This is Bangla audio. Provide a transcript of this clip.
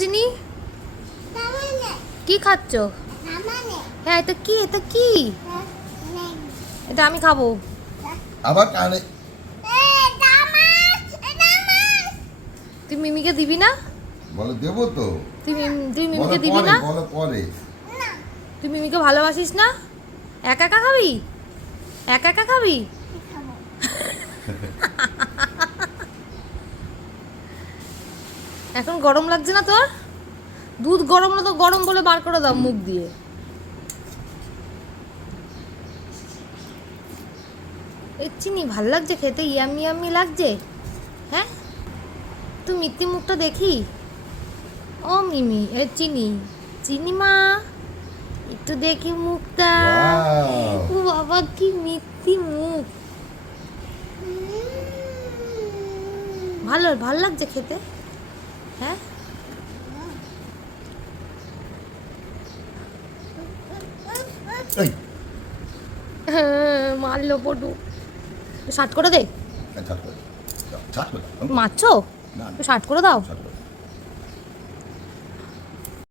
চিনি? কি খাচ্ছ? হ্যাঁ, এটা কি? এটা কি? এটা আমি খাবো। আবার কানে তুই মিমিকে দিবি না? বলে দেবো তো। তুই বলে মিমিকে দিবি পরে, না? বলে পরে। তুই মিমিকে ভালোবাসিস না? একা একা খাবি? একা একা খাবি? এখন গরম লাগছে না তোর? দুধ গরম হলে তো গরম বলে বার করে দাও মুখ দিয়ে। এই চিনি ভাল লাগছে খেতে, ইয়ামি ইয়ামি লাগছে। হ্যাঁ, তুই মিথ্যি মুখটা দেখি। ও মিমি, এ চিনি, চিনি মা, একটু দেখি মুখটা। Wow! ও বাবা, কি মিথ্যি মুখ। ভাল লাগছে খেতে? হ্যাঁ, এই, মারলো পটু। শার্ট করে দে। ছাড় করে। ছাড় করে। মারছো? না, না, শার্ট করে দাও। ছাড় করে।